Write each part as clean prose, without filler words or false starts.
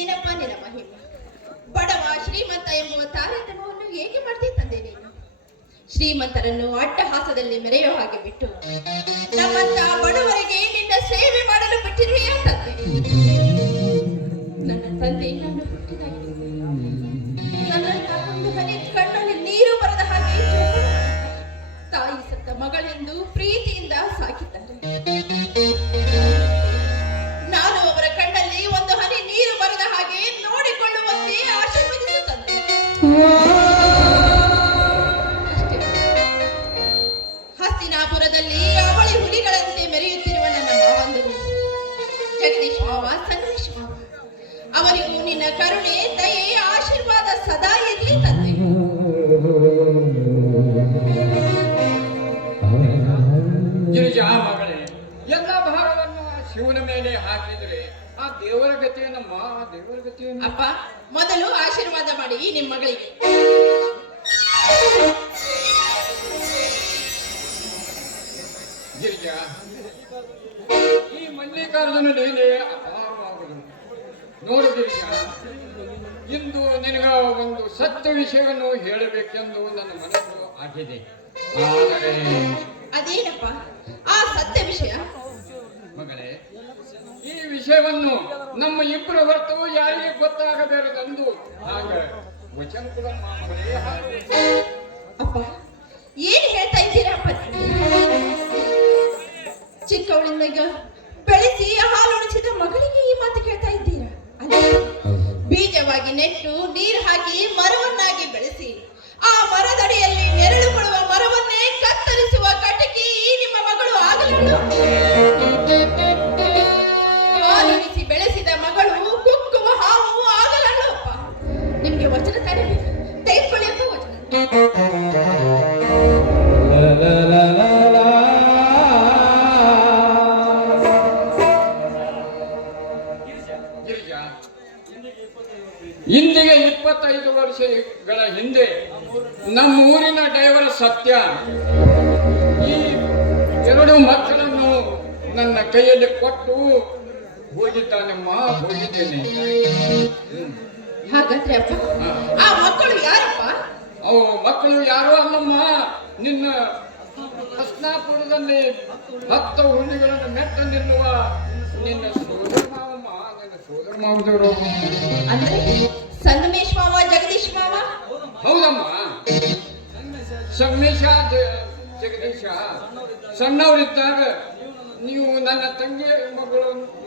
ಏನಪ್ಪ ನಿನ್ನ ಮಹಿಮೆ? ಬಡವ ಶ್ರೀಮಂತ ಎಂಬುವ ತಾರತಮ್ಯವನ್ನು ಹೇಗೆ ಮಾಡ್ತಿ ತಂದೆ ನೀನು? ಶ್ರೀಮಂತರನ್ನು ಅಟ್ಟಹಾಸದಲ್ಲಿ ಮೆರೆಯೋ ಹಾಗೆ ಬಿಟ್ಟು ನಮ್ಮಂತ ಬಡವರಿಗೆ ನಿನ್ನ ಸೇವೆ ಮಾಡಲು ಬಿಟ್ಟಿರುವೆಯಾ ತಂದೆ? ನನ್ನ ತಂದೆ ನಾನು ಹುಟ್ಟಿದಾಗ ನನ್ನಂತ ಒಂದು ಹನಿ ಕಣ್ಣಲ್ಲಿ ನೀರು ಬರದ ಹಾಗೆ ತಾಯಿ ಸತ್ತ ಮಗಳೆಂದು ಪ್ರೀತಿಯಿಂದ ಸಾಕಿದ್ದಾರೆ. ನಾನು ಅವರ ಕಣ್ಣಲ್ಲಿ ಒಂದು ಹನಿ ನೀರು ಬರದ ಹಾಗೆ ನೋಡಿಕೊಳ್ಳುವಂತೆ ಆಶೀರ್ವದಿಸುತ್ತಂತೆ. ಹಸ್ತಿನಾಪುರದಲ್ಲಿ ಅವಳಿ ಹುಲಿಗಳಂತೆ ಮೆರೆಯುತ್ತಿರುವ ನನ್ನ ಮಾವಂದರು ಜಗದೀಶ್ ಮಾವ, ಸಂಗಮೇಶ್ ಮಾವ, ಅವರಿಗೂ ನಿನ್ನ ಕರುಣೆ, ದಯೆ, ಆಶೀರ್ವಾದ ಸದಾ ಇರಲಿ ತಂದೆ. ಗಿರಿಜಾ ಮಗಳೇ, ಎಲ್ಲ ಭಾರವನ್ನು ಶಿವನ ಮೇಲೆ ಹಾಕಿದ್ರೆ ಆ ದೇವರ ಗತಿಯನ್ನಮ್ಮ, ಆ ದೇವರ ಗತಿಯನ್ನು. ಅಪ್ಪ, ಮೊದಲು ಆಶೀರ್ವಾದ ಮಾಡಿ ನಿಮ್ಮ ಮಗಳಿಗೆ. ಗಿರಿಜಾ, ಈ ಮಲ್ಲಿಕಾರ್ಜುನ ಲೀಲೆ ಅಪಾರವಾಗುವುದು. ನೋಡು ಗಿರಿಜಾ, ಇಂದು ನಿನಗ ಒಂದು ಸತ್ಯ ವಿಷಯವನ್ನು ಹೇಳಬೇಕೆಂದು ನನ್ನ ಮನಸ್ಸು ಆಗಿದೆ. ಆದರೆ ಅದೇನಪ್ಪ ಆ ಸತ್ಯ ವಿಷಯ? ಮಗಳೇ, ಈ ವಿಷಯವನ್ನು ನಮ್ಮ ಇಬ್ಬರ ಹೊರತು ಯಾರಿಗೆ ಗೊತ್ತಾಗಬೇಕಂದು ಆಗ ವಚನ ಕೂಡ ಮಗಳೇ ಹಾಗೆ. ಅಪ್ಪ, ಏನ್ ಹೇಳ್ತಾ ಇದ್ದೀರಾ ಅಪ್ಪ? ಚಿಕ್ಕವಳಿಂದ ಬೆಳೆಸಿ ಹಾಲುಣಿಸಿದ ಮಗಳಿಗೆ ಈ ಮಾತು ಕೇಳ್ತಾ ಇದ್ದೀರಾ? ಬೀಜವಾಗಿ ನೆಟ್ಟು ನೀರು ಹಾಕಿ ಮರವನ್ನಾಗಿ ಬೆಳೆಸಿ ಆ ಮರದಡಿಯಲ್ಲಿ ನೆರಳು ಕೊಡುವ ಮರವನ್ನೇ ಕತ್ತರಿಸುವ ಕಟಕಿ ಈ ನಿಮ್ಮ ಮಗಳು ಆಗಲಿಲ್ಲ. ಹಾಲುಣಿಸಿ ಬೆಳೆಸಿದ ಮಗಳು ಕುಕ್ಕುವ ಹಾವು ಆಗಲಲ್ಲ ಅಪ್ಪ. ನಿಮ್ಗೆ ವಚನ ತರಬೇಕು, ತೆಗೆದುಕೊಳ್ಳಿ ಅಪ್ಪ ವಚನ. ಇಂದಿಗೆ 25 ವರ್ಷಗಳ ಹಿಂದೆ ನಮ್ಮ ಊರಿನ ಡ್ರೈವರ್ ಸತ್ಯ ಈ 2 ಮಕ್ಕಳನ್ನು ನನ್ನ ಕೈಯಲ್ಲಿ ಕೊಟ್ಟು ಹೋಗಿದ್ದಾನಮ್ಮ, ಹೋಗಿದ್ದೇನೆ. ಹಾಗಾದ್ರೆ ಅಪ್ಪ, ಆ ಮಕ್ಕಳು ಯಾರಪ್ಪ? ಅವು ಮಕ್ಕಳು ಯಾರೋ ಅಲ್ಲಮ್ಮ, ನಿನ್ನ ಹಸ್ನಾಪುರದಲ್ಲಿ 10 ಹುಲಿಗಳನ್ನು ಮೆಟ್ಟ ನಿಲ್ಲುವ ನಿನ್ನ ಸೋದರ ಮಾವಮ್ಮ, ನಿನ್ನ ಸೋದರ ಮಾವದವರು. ಅಂದ್ರೆ ಸಂಗಮೇಶ್ ಮಾವ, ಜಗದೀಶ್ ಮಾವ? ಹೌದಮ್ಮ, ಸಂಗಮೇಶ, ಜಗದೀಶ ಸಣ್ಣವರಿದ್ದಾಗ ನೀವು ನನ್ನ ತಂಗಿಯ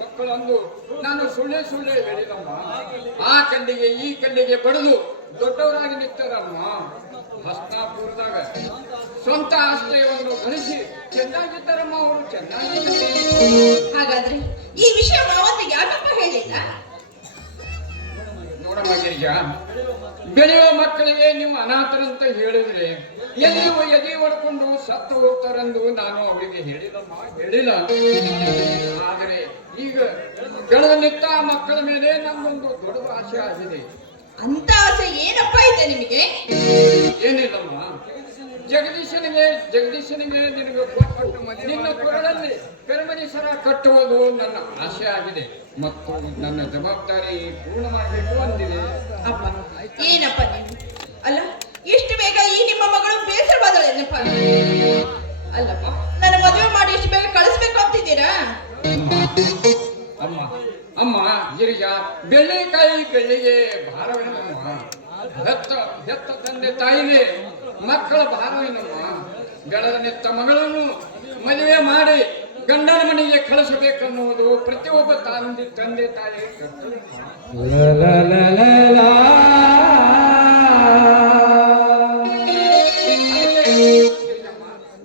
ಮಕ್ಕಳಂದು ನಾನು ಸುಳ್ಳೆ ಹೇಳಿದಮ್ಮ. ಆ ಕಲ್ಲಿಗೆ ಈ ಕಲ್ಲಿಗೆ ಬಡಿದು ದೊಡ್ಡವರಾಗಿ ನಿಂತಾರಮ್ಮ. ಹಸ್ತಾಪುರದಾಗ ಸ್ವಂತ ಆಶ್ರಯವನ್ನು ಗಳಿಸಿ ಚೆನ್ನಾಗಿದ್ದಾರಮ್ಮ ಅವರು, ಚೆನ್ನಾಗಿದ್ದಾರೆ. ಹಾಗಾದ್ರೆ ಈ ವಿಷಯ ಮಾವನಿಗೆ ಯಾಕಪ್ಪ ಹೇಳಿಲ್ಲ? ನೋಡಮ್ಮ ಗಿರಿಜಾ, ಬೆಳೆಯುವ ಮಕ್ಕಳಿಗೆ ನೀವು ಅನಾಥರಂತ ಹೇಳಿದ್ರೆ ಎಲ್ಲಿಯೂ ಎದೆ ಹೊಡ್ಕೊಂಡು ಸತ್ತು ಹೋಗ್ತಾರೆಂದು ನಾನು ಅವರಿಗೆ ಹೇಳಿಲ್ಲ. ಆದರೆ ಈಗ ಬೆಳೆದ ನಿತ್ತ ಮಕ್ಕಳ ಮೇಲೆ ನಮ್ಮೊಂದು ದೊಡ್ಡ ಆಸೆ ಆಗಿದೆ. ಅಂತ ಆಸೆ ಏನಪ್ಪ ಇದೆ ನಿಮಗೆ? ಏನಿಲ್ಲಮ್ಮ, ಜಗದೀಶನಿಗೆ ನಿನಗೆ ಕೊಟ್ಟು ನಿನ್ನ ಕೊರಳಲ್ಲಿ ಕರ್ಮಣಿ ಸರ ಕಟ್ಟುವುದು ನನ್ನ ಆಸೆ ಆಗಿದೆ ಮತ್ತು ನನ್ನ ಜವಾಬ್ದಾರಿ ಪೂರ್ಣ ಮಾಡಬೇಕು ಅಂದಿದೆ. ಅಪ್ಪ, ಏನಪ್ಪ ನೀವು? ಅಲ್ಲ, ಇಷ್ಟು ಬೇಗ ಈ ನಿಮ್ಮ ಮಗಳು ಬೇಸರವಾದಳೇನಪ್ಪ? ಅಲ್ಲಪ್ಪ, ನನ್ನ ಮದುವೆ ಮಾಡಿ ಇಷ್ಟು ಬೇಗ ಕಳಿಸ್ಬೇಕು ಅಂತಿದ್ದೀರಾ? ಅಮ್ಮ ಗಿರಿಜಾ, ಬೆಳ್ಳಿಕಾಯಿ ಬೆಳ್ಳಿಗೆ ಭಾರವೇನಮ್ಮ. ಹೆತ್ತ ತಂದೆ ತಾಯಿಗೆ ಮಕ್ಕಳ ಭಾರವೇನಮ್ಮ. ಬೆಳೆದ ನಿತ್ತ ಮಗಳನ್ನು ಮದುವೆ ಮಾಡಿ ಗಂಡನ ಮನೆಗೆ ಕಳಿಸಬೇಕನ್ನುವುದು ಪ್ರತಿಯೊಬ್ಬ ತಂದೆ ತಾಯಿ ಕರ್ತವ್ಯ.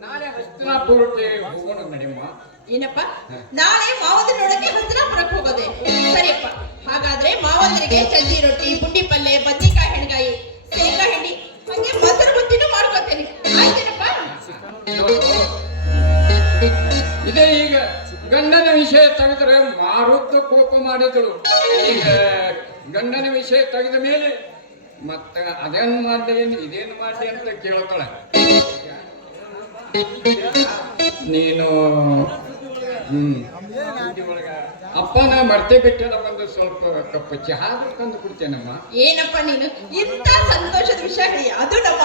ನಾಳೆ ಹಸ್ತಿನಾಪುರಕ್ಕೆ ಹೋಗೋಣ ನಡಿಮ್ಮ. ಏನಪ್ಪ, ನಾಳೆ ಮಾವಂದ್ರ ನೋಡಕ್ಕೆ ಹಸ್ತಿನಾಪುರಕ್ಕೆ ಹೋಗೋದೆ? ಸರಿಯಪ್ಪ, ಹಾಗಾದ್ರೆ ಮಾವಂದ್ರಿಗೆ ಚಜ್ಜಿ ರೊಟ್ಟಿ, ಪುಂಡಿ ಪಲ್ಲೆ, ಬದ್ನಿಕಾಯಿ ಹೆಣ್ಗಾಯಿ, ಶೇಂಗಾ ಹಿಂಡಿ, ಹಂಗೆ ಮೊಸರು ಬುತ್ತಿನೂ ಮಾಡ್ಕೊತೇನೆ. ಆಯ್ತೇನಪ್ಪ? ಇದೇ ಈಗ ಗಂಡನ ವಿಷಯ ತೆಗೆದ್ರೆ ಮಾರುತ್ತ ಕೋಪ ಮಾಡಿದಳು. ಈಗ ಗಂಡನ ವಿಷಯ ತೆಗೆದ ಮೇಲೆ ಮತ್ತ ಅದೇನು ಮಾಡ್ಲಿ ಇದೇನು ಮಾಡ್ಲಿ ಅಂತ ಕೇಳ್ತಾಳೆ. ನೀನು ಅಪ್ಪ ನಾ ಮರ್ತೆ ಬಿಟ್ಟೆಲ್ಲ ಒಂದು ಸ್ವಲ್ಪ ಕಪ್ಪು ಚಹಾ ತಂದು ಕೊಡ್ತೇನಮ್ಮ. ಏನಪ್ಪ ನೀನು ಇಂಥ ಸಂತೋಷದ ವಿಷಯ ಹೇಳಿ ಅದು ನಮ್ಮ